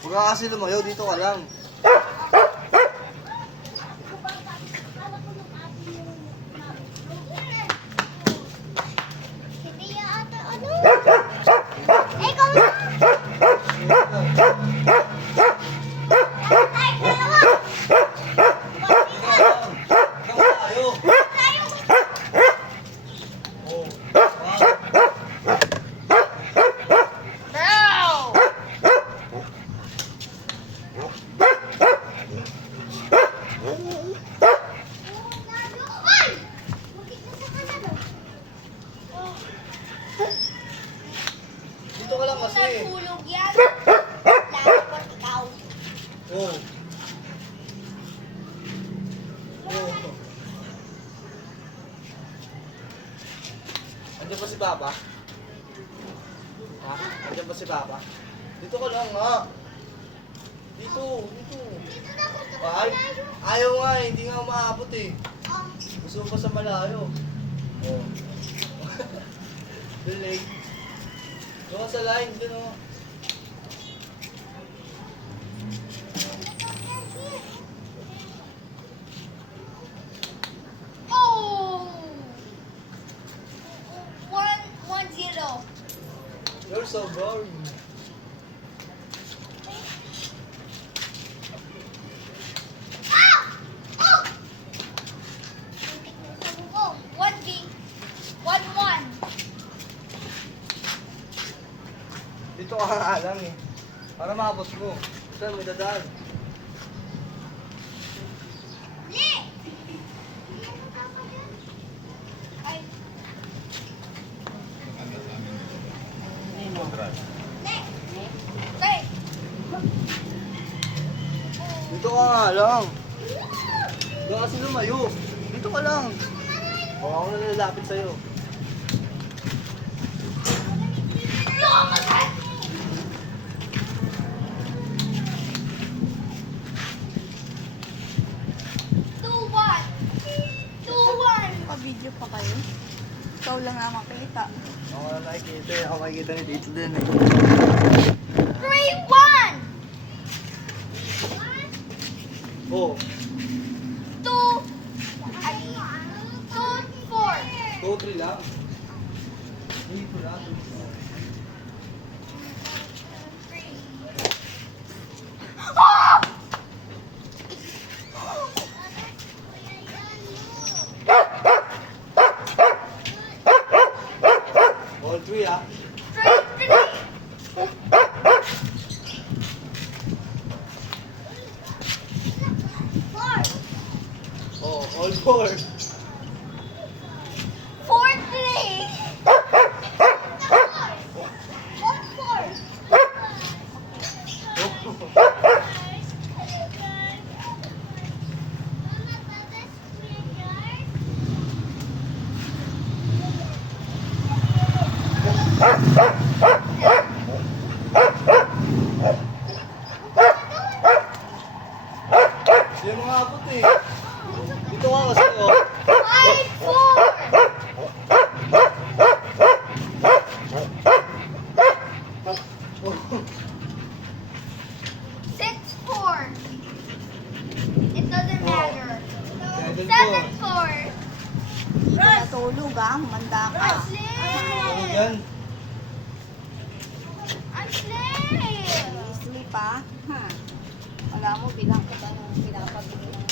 Huwag ka kasi lumayo, dito ka lang. Dito ka lang kasi. Nagulog yan. Lapot ikaw. Oo. Oo. Andiyan ba si Papa? Ha? Andiyan ba si Papa? Dito ka lang nga. Dito. Dito na gusto ko Ay, malayo. ayaw nga eh. Hindi nga umaabot eh. Gusto ko pa sa malayo. Oo. Delay. Doon ka sa line. Doon o. Oh! 1-0. You're so boring. Ah! Oh! Muntik na sa buko. 1-1. Dito ka nga lang eh. Para maabot mo. Saan mo dadaan? Li! Ay. Li! Li! Dito ka nga lang. Doon kasi lumayo. Dito ka lang. O ako na nilalapit sa'yo. Lumakas! Naka-video pa kayo? Ikaw lang nga makita. Ako na nakikita eh. Ako makikita ni Tito din eh. 3-1! Oh, 2-4. 2-3 lang. Dito lang. All 3 ah. 4. Oh, all 4. 4-3. Hindi mo nga abot eh. Dito ka kasi oh. 5-4. ka natulog ha. Humanda ka. Oo yan. Ashley! Sleep ha. Ha. Wala mo, bilang kita nung pinapabili ng